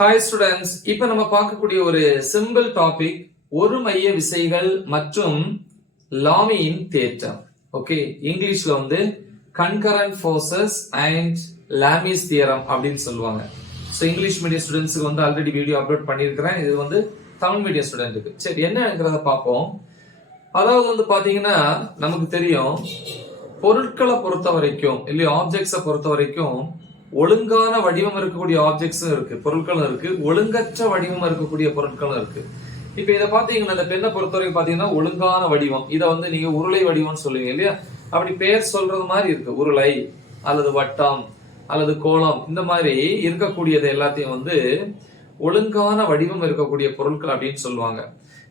Hi students, இப்ப நம்ம பார்க்கக்கூடிய ஒரு சிம்பிள் டாபிக் ஒரு மைய விசைகள் மற்றும் லாமியின் தேற்றம். ஓகே, இங்கிலீஷ்ல வந்து concurrent forces and Lami's theorem அப்படின்னு சொல்லுவாங்க. ஸோ இங்கிலீஷ் மீடியம் ஸ்டூடெண்ட்ஸுக்கு வந்து ஆல்ரெடி வீடியோ அப்லோட் பண்ணியிருக்கிறேன். இது வந்து தமிழ் மீடியம் ஸ்டூடெண்ட்டுக்கு. சரி, என்னங்கிறத பார்ப்போம். அதாவது வந்து பாத்தீங்கன்னா நமக்கு தெரியும், பொருட்களை பொறுத்த வரைக்கும் இல்லையா, ஆப்ஜெக்ட்ஸை பொறுத்த வரைக்கும் ஒழுங்கான வடிவம் இருக்கக்கூடிய ஆப்ஜெக்ட்ஸும் இருக்கு, பொருட்களும் இருக்கு, ஒழுங்கற்ற வடிவம் இருக்கக்கூடிய பொருட்களும் இருக்கு. இப்ப இதை பாத்தீங்கன்னா இந்த பெண்ணை பொறுத்தவரைக்கும் பாத்தீங்கன்னா ஒழுங்கான வடிவம், இதை வந்து நீங்க உருளை வடிவம்னு சொல்லுவீங்க இல்லையா, அப்படி பேர் சொல்றது மாதிரி இருக்கு. உருளை அல்லது வட்டம் அல்லது கோலம், இந்த மாதிரி இருக்கக்கூடியது எல்லாத்தையும் வந்து ஒழுங்கான வடிவம் இருக்கக்கூடிய பொருட்கள் அப்படின்னு சொல்லுவாங்க.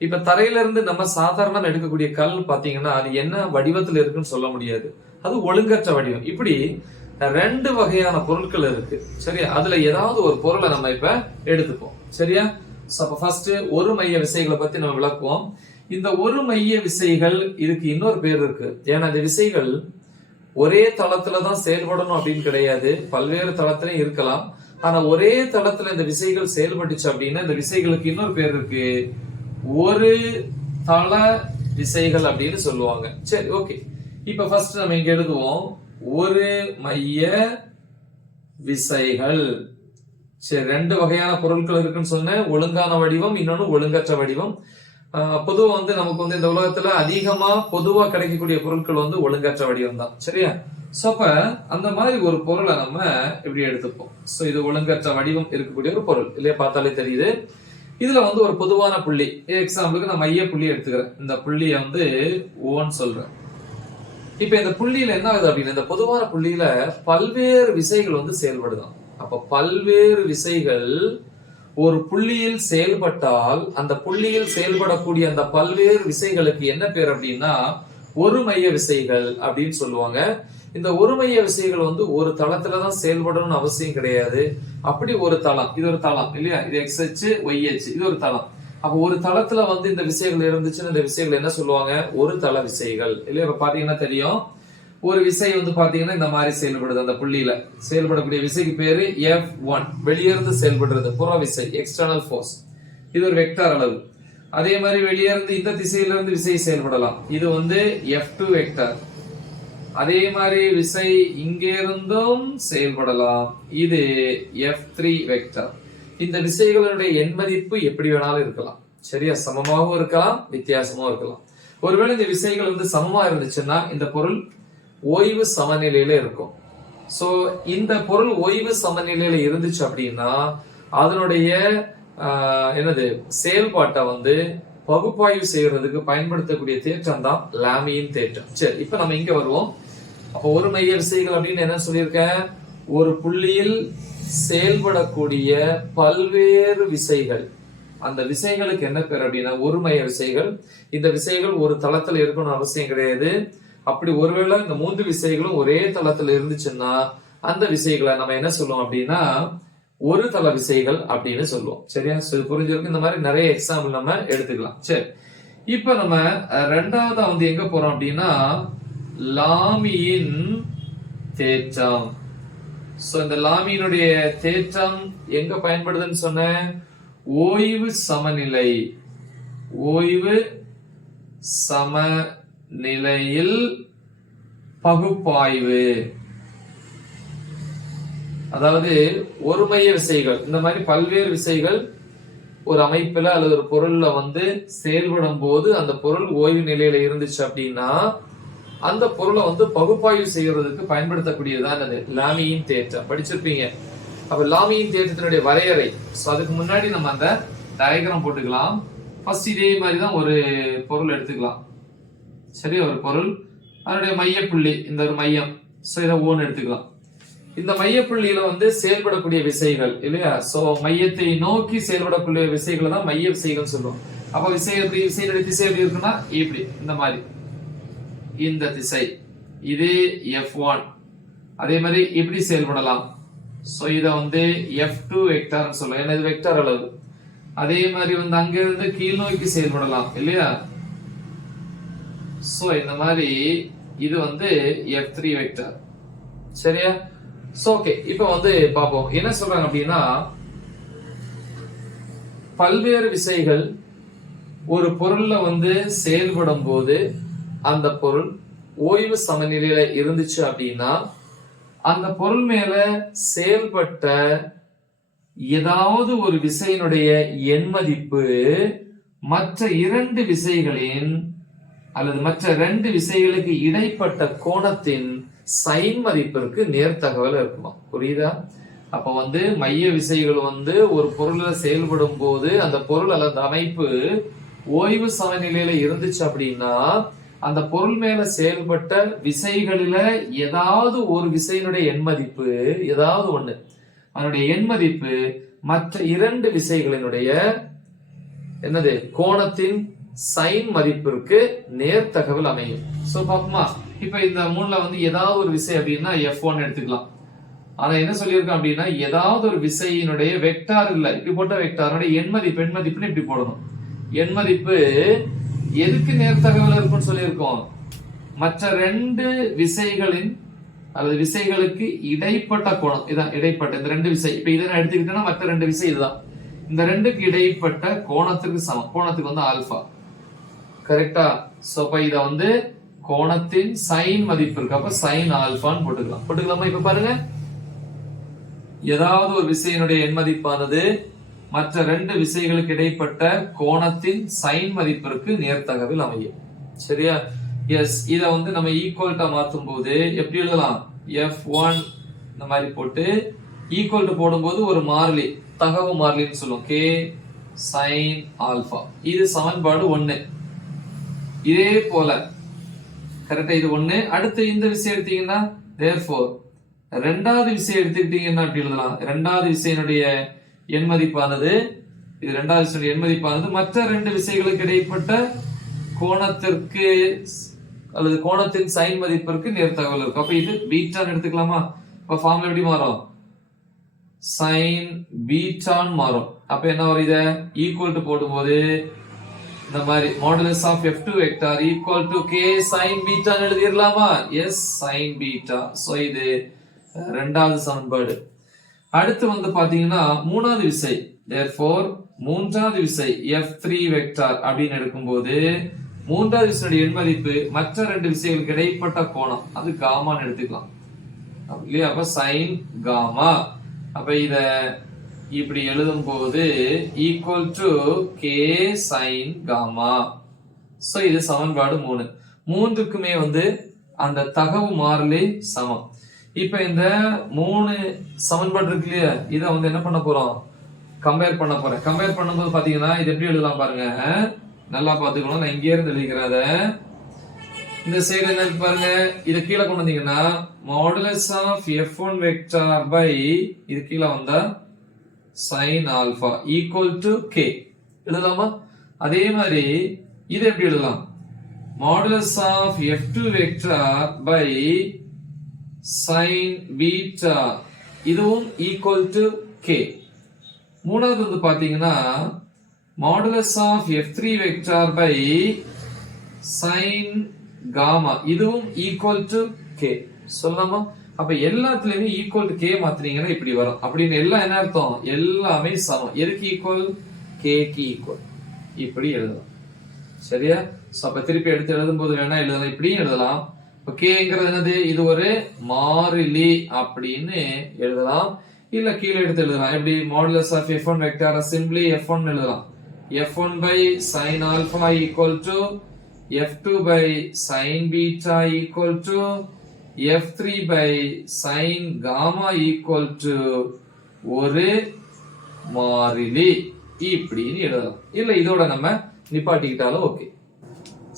இப்ப தரையில இருந்து நம்ம சாதாரணம் எடுக்கக்கூடிய கல் பாத்தீங்கன்னா அது என்ன வடிவத்துல இருக்குன்னு சொல்ல முடியாது, அது ஒழுங்கற்ற வடிவம். இப்படி ரெண்டு வகையான பொருட்கள் இருக்கு. சரியா, அதுல ஏதாவது ஒரு பொருளை நம்ம இப்ப எடுத்துப்போம். சரியா, ஃபர்ஸ்ட் ஒரு மைய விசைகளை பத்தி நம்ம விளக்குவோம். இந்த ஒரு மைய விசைகள், இதுக்கு இன்னொரு பேர் இருக்கு. ஏன்னா இந்த விசைகள் ஒரே தளத்துலதான் செயல்படணும் அப்படின்னு கிடையாது, பல்வேறு தளத்திலையும் இருக்கலாம். ஆனா ஒரே தளத்துல இந்த விசைகள் செயல்பட்டுச்சு அப்படின்னா இந்த விசைகளுக்கு இன்னொரு பேர் இருக்கு, ஒரு தள விசைகள் அப்படின்னு சொல்லுவாங்க. சரி, ஓகே. இப்ப ஃபர்ஸ்ட் நம்ம இங்க எழுதுவோம் ஒரு மைய விசைகள். சரி, ரெண்டு வகையான பொருட்கள் இருக்குன்னு சொன்னேன், ஒழுங்கான வடிவம், இன்னொன்னு ஒழுங்கற்ற வடிவம். பொதுவா வந்து நமக்கு வந்து இந்த உலகத்துல அதிகமா பொதுவா கிடைக்கக்கூடிய பொருட்கள் வந்து ஒழுங்கற்ற வடிவம் தான். சரியா, சோ அப்ப அந்த மாதிரி ஒரு பொருளை நம்ம இப்படி எடுத்துப்போம். சோ இது ஒழுங்கற்ற வடிவம் இருக்கக்கூடிய ஒரு பொருள் இல்லையா, பார்த்தாலே தெரியுது. இதுல வந்து ஒரு பொதுவான புள்ளி, எக்ஸாம்பிளுக்கு நான் மைய புள்ளி எடுத்துக்கிறேன். இந்த புள்ளியை வந்து ஓன்னு சொல்றேன். இப்ப இந்த புள்ளியில என்ன ஆகுது அப்படின்னா, இந்த பொதுவான புள்ளியில பல்வேறு விசைகள் வந்து செயல்படுதான். அப்ப பல்வேறு விசைகள் ஒரு புள்ளியில் செயல்பட்டால் அந்த புள்ளியில் செயல்படக்கூடிய அந்த பல்வேறு விசைகளுக்கு என்ன பேர் அப்படின்னா ஒரு மைய விசைகள் அப்படின்னு சொல்லுவாங்க. இந்த ஒரு மைய விசைகள் வந்து ஒரு தளத்துலதான் செயல்படணும்னு அவசியம் கிடையாது. அப்படி ஒரு தளம், இது ஒரு தளம் இல்லையா, இது எக்ஸ் அச்சு ஒய் அச்சு, இது ஒரு தளம். அப்ப ஒரு தளத்துல வந்து இந்த விசைகள் இருந்துச்சுன்னு இந்த விசைகள் என்ன சொல்லுவாங்க, ஒரு தள விசைகள் இல்லையா. இப்ப பாத்தீங்கன்னா தெரியும், ஒரு விசை வந்து பாத்தீங்கன்னா இந்த மாதிரி செயல்படுது. அந்த புள்ளியில செயல்படக்கூடிய விசைக்கு பேரு F1, வெளியிருந்து செயல்படுறது, புற விசை, எக்ஸ்டர்னல் ஃபோர்ஸ். இது ஒரு வெக்டார் அளவு. அதே மாதிரி வெளியிருந்து இந்த திசையில இருந்து விசை செயல்படலாம், இது வந்து F2 வெக்டார். அதே மாதிரி விசை இங்க இருந்தும் செயல்படலாம், இது F3 வெக்டார். இந்த விசைகளுடைய எண் மதிப்பு எப்படி வேணாலும் இருக்கலாம். சரியா, சமமாகவும் இருக்கலாம், வித்தியாசமும் இருக்கலாம். ஒருவேளை இந்த விசைகள் வந்து சமமா இருந்துச்சுன்னா இந்த பொருள் ஓய்வு சமநிலையில இருக்கும். சோ இந்த பொருள் ஓய்வு சமநிலையில இருந்துச்சு அப்படின்னா அதனுடைய என்னது செயல்பாட்டை வந்து பகுப்பாய்வு செய்யறதுக்கு பயன்படுத்தக்கூடிய தேற்றம் தான் லாமியின் தேற்றம். சரி, இப்ப நம்ம இங்க வருவோம். அப்போ ஒரு மைய விசைகள் அப்படின்னு என்ன சொல்லியிருக்கேன், ஒரு புள்ளியில் செயல்படக்கூடிய பல்வேறு விசைகள், அந்த விசைகளுக்கு என்ன பேர் அப்படின்னா ஒரு மைய விசைகள். இந்த விசைகள் ஒரு தளத்துல இருக்கணும்னு அவசியம் கிடையாது. அப்படி ஒருவேளை இந்த மூன்று விசைகளும் ஒரே தளத்துல இருந்துச்சுன்னா அந்த விசைகளை நம்ம என்ன சொல்லுவோம் அப்படின்னா ஒரு தள விசைகள் அப்படின்னு சொல்லுவோம். சரியா, புரிஞ்சிருக்கு. இந்த மாதிரி நிறைய எக்ஸாம்பிள் நம்ம எடுத்துக்கலாம். சரி, இப்ப நம்ம ரெண்டாவதா வந்து எங்க போறோம் அப்படின்னா லாமியின் தேற்றம். சோ இந்த லாமியினுடைய தேற்றம் எங்க பயன்படுதுன்னு சொன்ன, ஓய்வு சமநிலை, ஓய்வு சமநிலையில் பகுப்பாய்வு. அதாவது ஒரு மைய விசைகள், இந்த மாதிரி பல்வேறு விசைகள் ஒரு அமைப்புல அல்லது ஒரு பொருள்ல வந்து செயல்படும் போது அந்த பொருள் ஓய்வு நிலையில இருந்துச்சு அப்படின்னா அந்த பொருளை வந்து பகுப்பாய்வு செய்யறதுக்கு பயன்படுத்தக்கூடியதுதான் அது லாமியின் தேற்றம். படிச்சிருப்பீங்க. அப்ப லாமியின் தேற்றத்தினுடைய வரையறை. அதுக்கு முன்னாடி நம்ம அந்த டயக்ராம் போட்டுக்கலாம். ஃபர்ஸ்ட் இதே மாதிரிதான் ஒரு பொருள் எடுத்துக்கலாம். சரி, ஒரு பொருள், அதனுடைய மையப்புள்ளி இந்த ஒரு மையம். சோ இதை ஓன்னு எடுத்துக்கலாம். இந்த மையப்புள்ளியில வந்து செயல்படக்கூடிய விசைகள் இல்லையா, சோ மையத்தை நோக்கி செயல்படக்கூடிய விசைகளை தான் மைய விசைகள் சொல்லுவோம். அப்ப விசையுடைய திசை எப்படி இருக்குன்னா இப்படி, இந்த மாதிரி, இந்த திசை, இது F1. அதே மாதிரி இப்படி செயல்படலாம். சோ இத வந்து F2 வெக்டார் சொல்லுவோம், ஏன்னா இது வெக்டார் அளவு. அதே மாதிரி வந்து அங்க இருந்து கீழ் நோக்கி செயல்படலாம் இல்லையா. சோ இந்த மாதிரி இது வந்து F3 வெக்டார். சரியா, ஓகே. இப்ப வந்து பாப்போம் என்ன சொல்றாங்க அப்படின்னா, பல்வேறு விசைகள் ஒரு பொருள்ல வந்து செயல்படும் போது அந்த பொருள் ஓய்வு சமநிலையில இருந்துச்சு அப்படின்னா அந்த பொருள் மேல செயல்பட்ட ஏதாவது ஒரு விசையினுடைய எண் மதிப்பு மற்ற இரண்டு விசைகளின் அல்லது மற்ற ரெண்டு விசைகளுக்கு இடைப்பட்ட கோணத்தின் சைன் மதிப்பிற்கு நேர்த்தகவல் இருக்குமா? புரியுதா? அப்ப வந்து மைய விசைகள் வந்து ஒரு பொருள்ல செயல்படும் போது அந்த பொருள் அல்லது அமைப்பு ஓய்வு சமநிலையில இருந்துச்சு அப்படின்னா அந்த பொருள் மேல செயல்பட்ட விசைகளில ஏதாவது ஒரு விசையினுடைய எண் மதிப்பு ஏதாவது ஒண்ணு அதனுடைய எண் மதிப்பு மற்ற இரண்டு விசைகளினுடைய என்னது கோணத்தின் சைன் மதிப்பிற்கு நேர்த்தகவல் அமையும். சோ பாப்போமா? இப்ப இந்த மூணுல வந்து ஏதாவது ஒரு விசை அப்படின்னா F1 எடுத்துக்கலாம். ஆனா என்ன சொல்லியிருக்கோம் அப்படின்னா ஏதாவது ஒரு விசையினுடைய வெக்டார் இல்ல, இப்படி போட்ட வெக்டாரோட எண் மதிப்புன்னு இப்படி போடணும். எண் மதிப்பு எதுக்கு நேர்த்தகவல் இருக்கும்னு சொல்லியிருக்கோம்? மற்ற ரெண்டு விசைகளின் அல்லது விசைகளுக்கு இடைப்பட்ட கோணம். இதான் இடைப்பட்ட இந்த ரெண்டு விசை. இப்ப இதை நான் எடுத்துக்கிட்டேன்னா மற்ற ரெண்டு விசை இதுதான். இந்த ரெண்டுக்கு இடைப்பட்ட கோணத்துக்கு சமம். கோணத்துக்கு வந்து ஆல்பா. கரெக்டா? சோ அப்ப இத வந்து கோணத்தின் சைன் மதிப்பு இருக்கு. அப்ப சைன் ஆல்பான்னு போட்டுக்கலாமா? இப்ப பாருங்க, ஏதாவது ஒரு விசையினுடைய எண் மதிப்பானது மற்ற ரெண்டு விசைகளுக்கு இடைப்பட்ட கோணத்தின் சைன் மதிப்பிற்கு நேர்த்தகவில் அமையும். சரியா? எஸ். இத வந்து நம்ம ஈக்குவல்ட்டா மாத்தும் போது எப்படி எழுதலாம்? F1 இந்த மாதிரி போட்டு ஈக்குவல் டு போடும்போது ஒரு மாறிலி, தகவு மாறிலின்னு சொல்லுவோம், K sin ஆல்பா. இது சமன்பாடு 1. இதே போல கரெக்டா இது 1. அடுத்து இந்த விஷயம் எடுத்தீங்கன்னா therefore ரெண்டாவது விஷயம் எடுத்துக்கிட்டீங்கன்னா அப்படி எழுதலாம். ரெண்டாவது விசையினுடைய எண் மதிப்பானது இது ரெண்டாவது விசையுடைய எண் மதிப்பானது மற்ற ரெண்டு விசைகளுக்கு இடைப்பட்ட கோணத்திற்கு அல்லது கோணத்தின் சைன் மதிப்பிற்கு நேர்த்தகவல் இருக்கும். அப்ப இது பீட்டான்னு எடுத்துக்கலாமா? இப்ப ஃபார்முலா எப்படி மாறும்? சைன் பீட்டான்னு மாறும். அப்ப என்ன வரும்? இத ஈக்குவல் டு போடும்போது இந்த மாதிரி modulus of F2 vector equal to K sin பீட்டான்னு எழுதிடலாமா? Yes, sine beta. சோ இது ரெண்டாவது சமன்பாடு. அடுத்து வந்து பாத்தீங்கன்னா மூணாவது விசை. therefore மூன்றாவது விசை F3 வெக்டார் அப்படின்னு எடுக்கும்போது மூன்றாவது விசையுடைய எண் மதிப்பு மற்ற ரெண்டு விசைகளுக்கு இடைப்பட்ட கோணம், அது காமான்னு எடுத்துக்கலாம் இல்லையா? அப்ப சைன் காமா. அப்ப இத இப்படி எழுதும் போது equal to K sin gamma. So இது சமன்பாடு 3. மூன்றுக்குமே வந்து அந்த தகவு மாறிலி சமம். இப்ப இந்த 3 சமன்பாடு இருக்கு இல்லையா, இத வந்து என்ன பண்ண போறோம்? கம்பேர் பண்ண போறேன். கம்பேர் பண்ணும்போது பாத்தீங்கன்னா இது எப்படி எழுதலாம் பாருங்க, நல்லா பாத்துக்கணும். நான் இங்கே இருந்து எழுதிக்கிறேன். இந்த சைடு என்ன பாருங்க, இத கீழே கொண்டு வந்தீங்கன்னா modulus of F1 vector by இது கீழே வந்தா sin alpha equal to K எழுதலாமா? அதே மாதிரி இது எப்படி எழுதலாம்? Modulus of F2 vector by sin beta இதுவும் ஈக்குவல் டு K. மூணாவது வந்து பாத்தீங்கன்னா modulus of F3 vector by sin gamma இதுவும் ஈக்குவல் டு K சொல்லலாமா? அப்ப எல்லாத்துலயுமே ஈக்குவல் டு K மாத்தினீங்கன்னா இப்படி வரும். அப்படின்னு எல்லாம் என்ன அர்த்தம்? எல்லாமே சமம். எதுக்கு ஈக்குவல்? K க்கு ஈக்குவல். இப்படி எழுதலாம். சரியா? சோ அப்ப திருப்பி எடுத்து எழுதும் போது வேணா எழுதலாம், இப்படியும் எழுதலாம். இப்ப Kங்கிறது என்னது? இது ஒரு மாறிலி அப்படின்னு எழுதலாம். இல்ல கீழே எடுத்து எழுதலாம். எப்படி? Modulus of F1 vector simply F1 எழுதலாம். F1 by sin alpha equal to F2 by sin beta equal to F3 by sin gamma equal to ஒரு மாறிலி இப்படின்னு எழுதலாம். இல்ல இதோட நம்ம நிப்பாட்டிக்கிட்டாலும் ஓகே.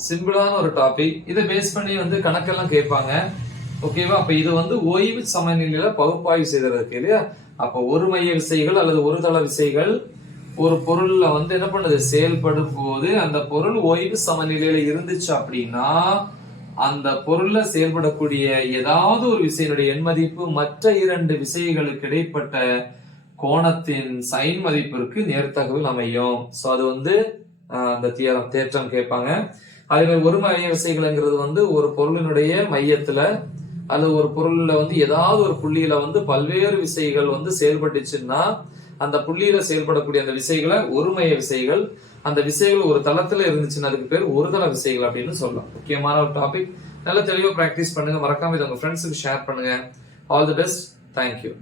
சிம்பிளான ஒரு டாபிக். இதை பேஸ் பண்ணி வந்து கணக்கெல்லாம் கேட்பாங்க. ஓகேவா? அப்ப இது வந்து ஓய்வு சமநிலையில பகுப்பாய்வு செய்யறதுக்கு இல்லையா? அப்ப ஒரு மைய விசைகள் அல்லது ஒரு தள விசைகள் ஒரு பொருள்ல வந்து என்ன பண்ணுது? செயல்படும் போது அந்த பொருள் ஓய்வு சமநிலையில இருந்துச்சு அப்படின்னா அந்த பொருள்ல செயல்படக்கூடிய ஏதாவது ஒரு விசையினுடைய எண் மதிப்பு மற்ற இரண்டு விசைகளுக்கு இடைப்பட்ட கோணத்தின் சைன் மதிப்பிற்கு நேர்த்தகவில் அமையும். சோ அது வந்து அந்த தேற்றம் கேட்பாங்க. அதே மாதிரி ஒரு மைய விசைகள்ங்கிறது வந்து ஒரு பொருளினுடைய மையத்துல அல்லது ஒரு பொருள்ல வந்து ஏதாவது ஒரு புள்ளியில வந்து பல்வேறு விசைகள் வந்து செயல்பட்டுச்சுன்னா அந்த புள்ளியில செயல்படக்கூடிய அந்த விசைகளை ஒருமைய விசைகள். அந்த விசைகள் ஒரு தளத்துல இருந்துச்சுன்னா அதுக்கு பேர் ஒருதள விசைகள் அப்படின்னு சொல்லலாம். முக்கியமான ஒரு டாபிக். நல்ல தெளிவா பிராக்டிஸ் பண்ணுங்க. மறக்காம இதை உங்க ஃப்ரெண்ட்ஸுக்கு ஷேர் பண்ணுங்க. All the best. தேங்க்யூ.